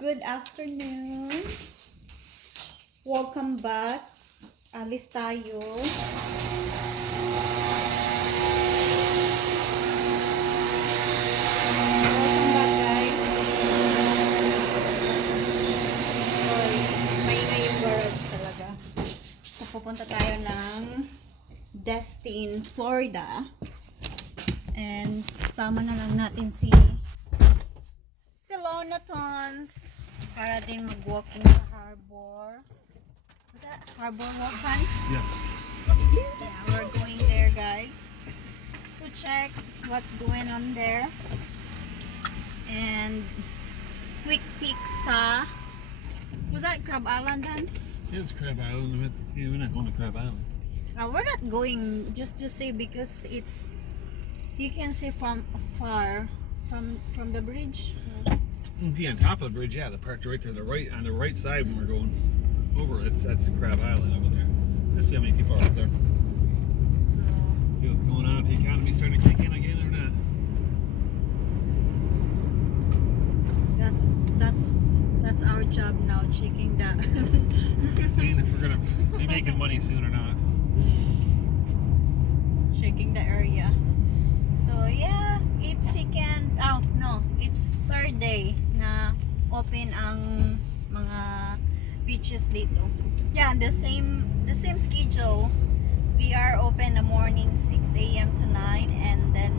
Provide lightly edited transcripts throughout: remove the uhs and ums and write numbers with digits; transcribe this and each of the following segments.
Good afternoon. Welcome back. Alis tayo. Welcome back, guys. Hoy, maingay yung garage talaga. So, pupunta tayo ng DESTIN, Florida. And sama na lang natin si Lonatons para din mag-walking sa harbor. Is that harbor walk, Han? Yes. Yeah, we're going there, guys, to check what's going on there. And quick peek sa, was that Crab Island, Han? It's Crab Island. We're not going to Crab Island. We're not going just to see because it's, you can see from afar from the bridge. See, on top of the bridge, yeah, the part right to the right, on the right side when we're going over, that's Crab Island over there. Let's see how many people are up there. So, See what's going on, if the economy's starting to kick in again or not. that's our job now, checking that. Seeing if we're going to be making money soon or not. Checking the area. So yeah, it's third day na open ang mga beaches dito. Yeah, the same schedule. We are open the morning 6 a.m. to 9, and then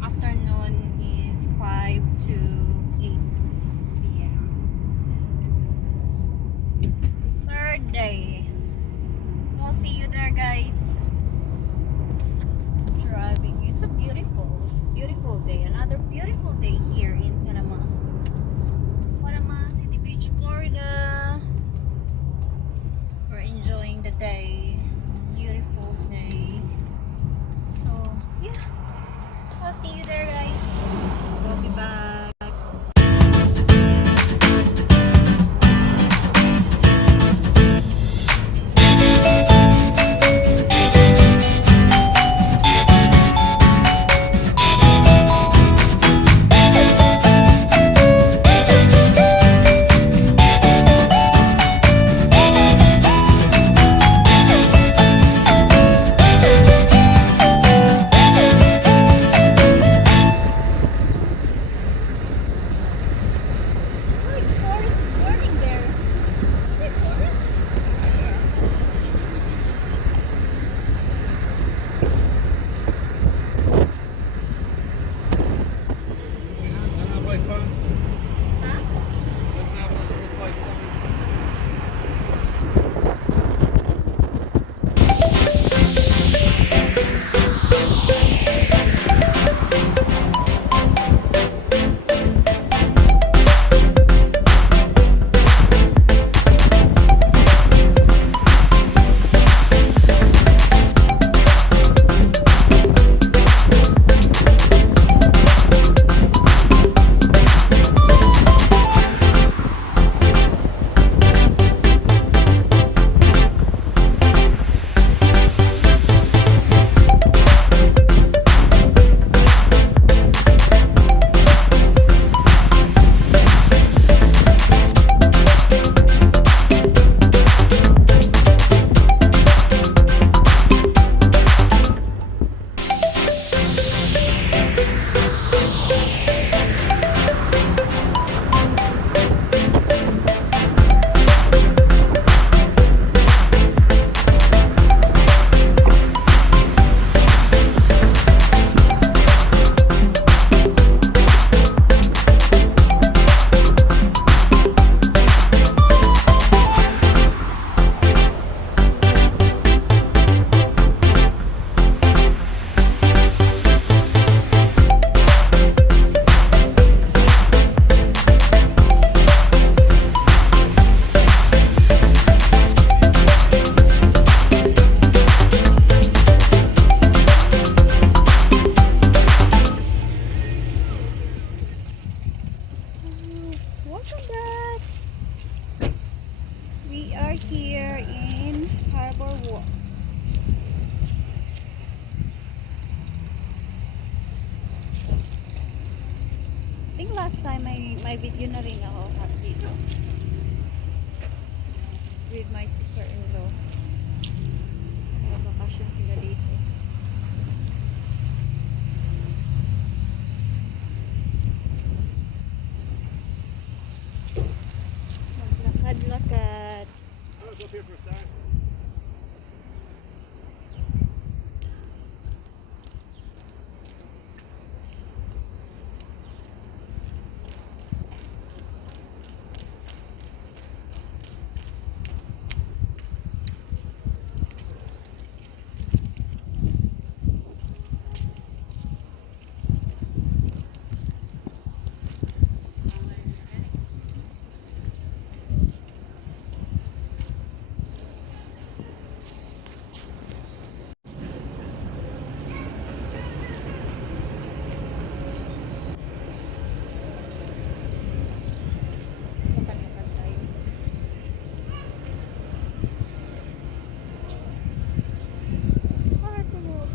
afternoon is 5 to 8 p.m. It's third day. We'll see you there, guys. Driving. It's a beautiful day. Another beautiful day here in Panama City Beach, Florida. We're enjoying the day. Beautiful day. So yeah, I'll see you there, guys. I think last time may video na rin ako dito with my sister-in-law. Bakasyon sila dito. Maglakad-lakad. Let's go up here for a sec. Lakad-lakad tayo. Para to walk.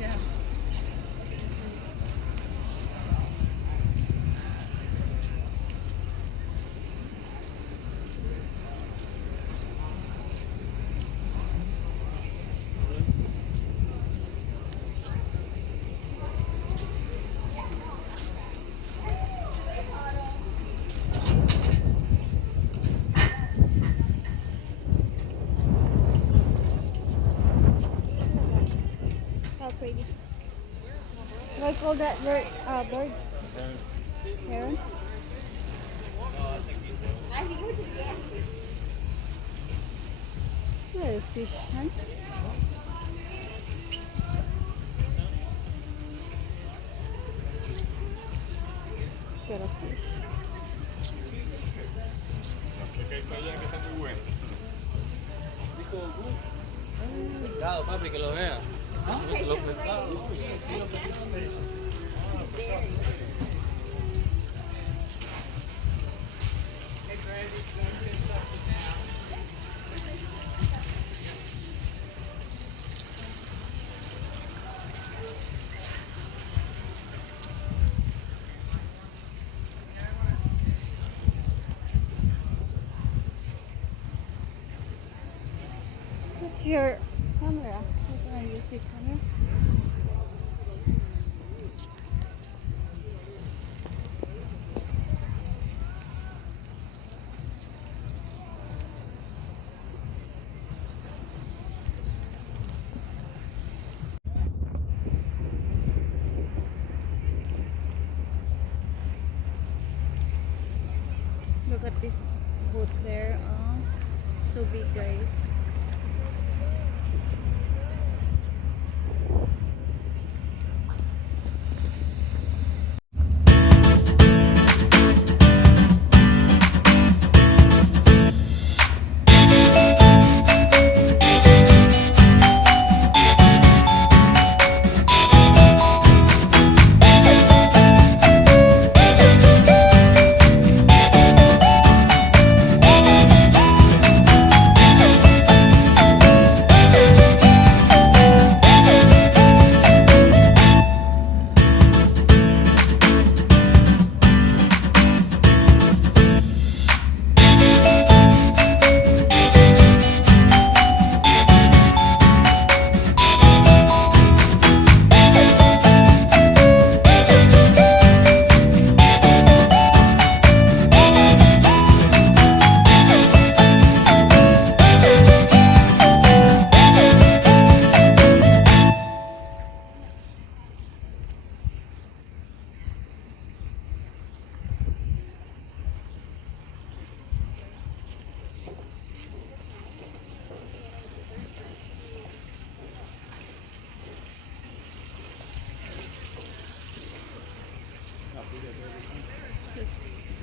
Yeah. How pretty. What do you call that bird? Bird? Heron? What a fish, huh? Got a fish. Que hay para allá que está muy bueno. Pescado, papi, que lo vea. Los pescados, ¿no? What's your camera? How can I use your camera? Look at this boat there. So big, guys.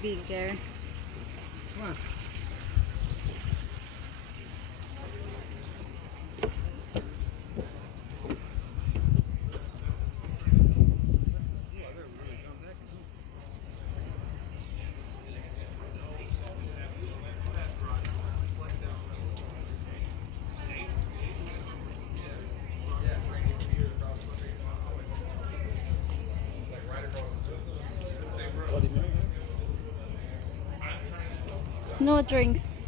Bigger. Come on. No drinks.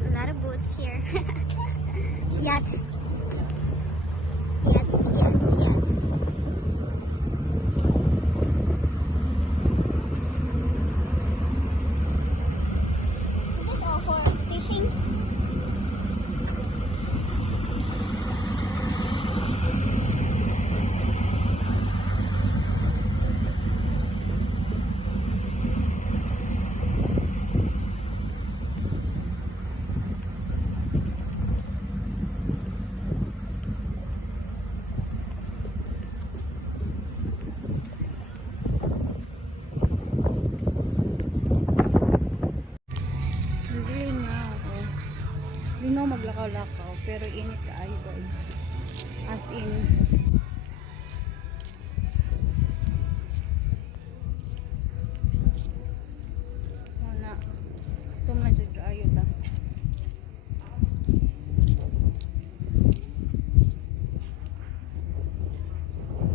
A lot of boats here. Yacht. Yachts, yachts, yachts. Is this all for fishing? Hindi mo maglakaw-lakaw, pero init kaayo guys. As in, wala. Ito na siya kaayo ta.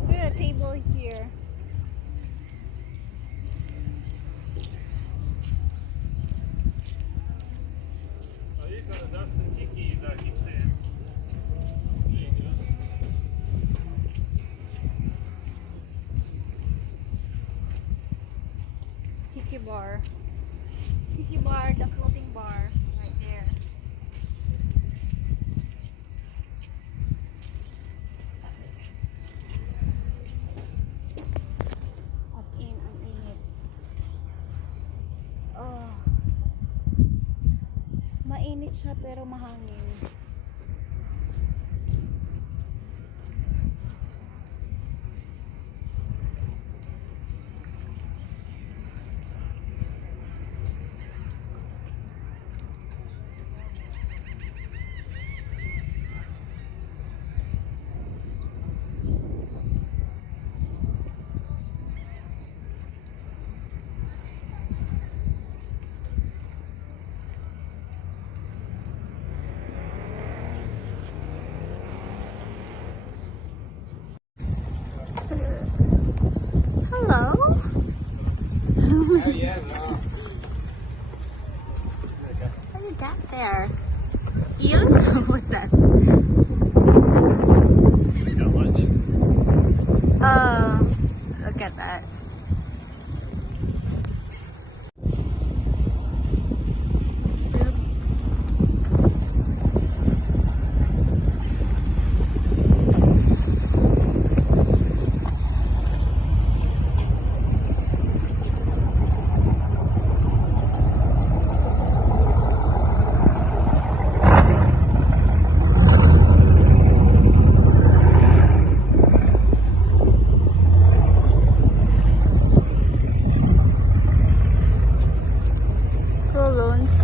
There's a table here. These are the Dustin Tikis, I keep saying. There you go. Tiki bar. Tiki bar, the floating bar. Right there. As in, ang init. Oh. Mainit siya pero mahangin. Hello? Oh yeah, no. What is that there? Eel? What's that? Got lunch? Oh, look at that. Loans.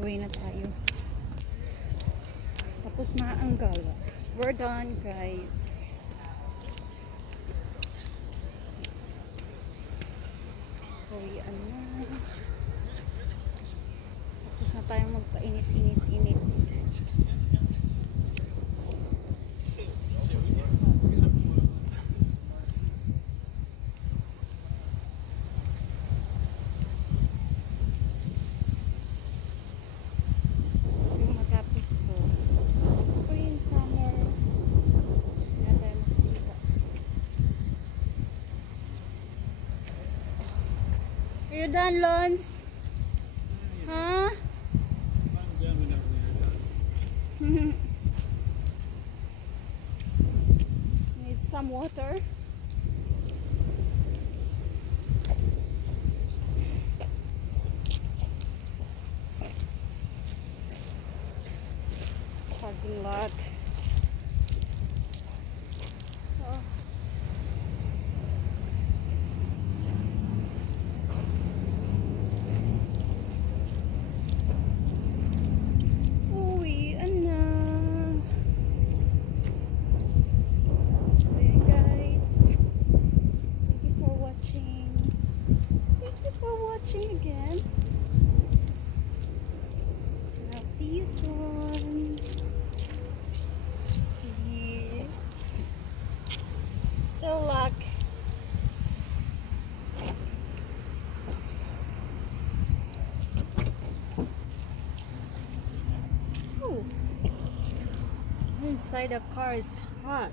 Uwi na tayo. Tapos na ang gala. We're done, guys. Uwian na. Tapos na tayong magpainit-init-init. done, Lons? Huh? Need some water. Parking lot. Oh. Uwian na. Ayan guys. Thank you for watching. Thank you for watching again. I'll see you soon. Yes. Still luck. Ooh. Inside the car is hot.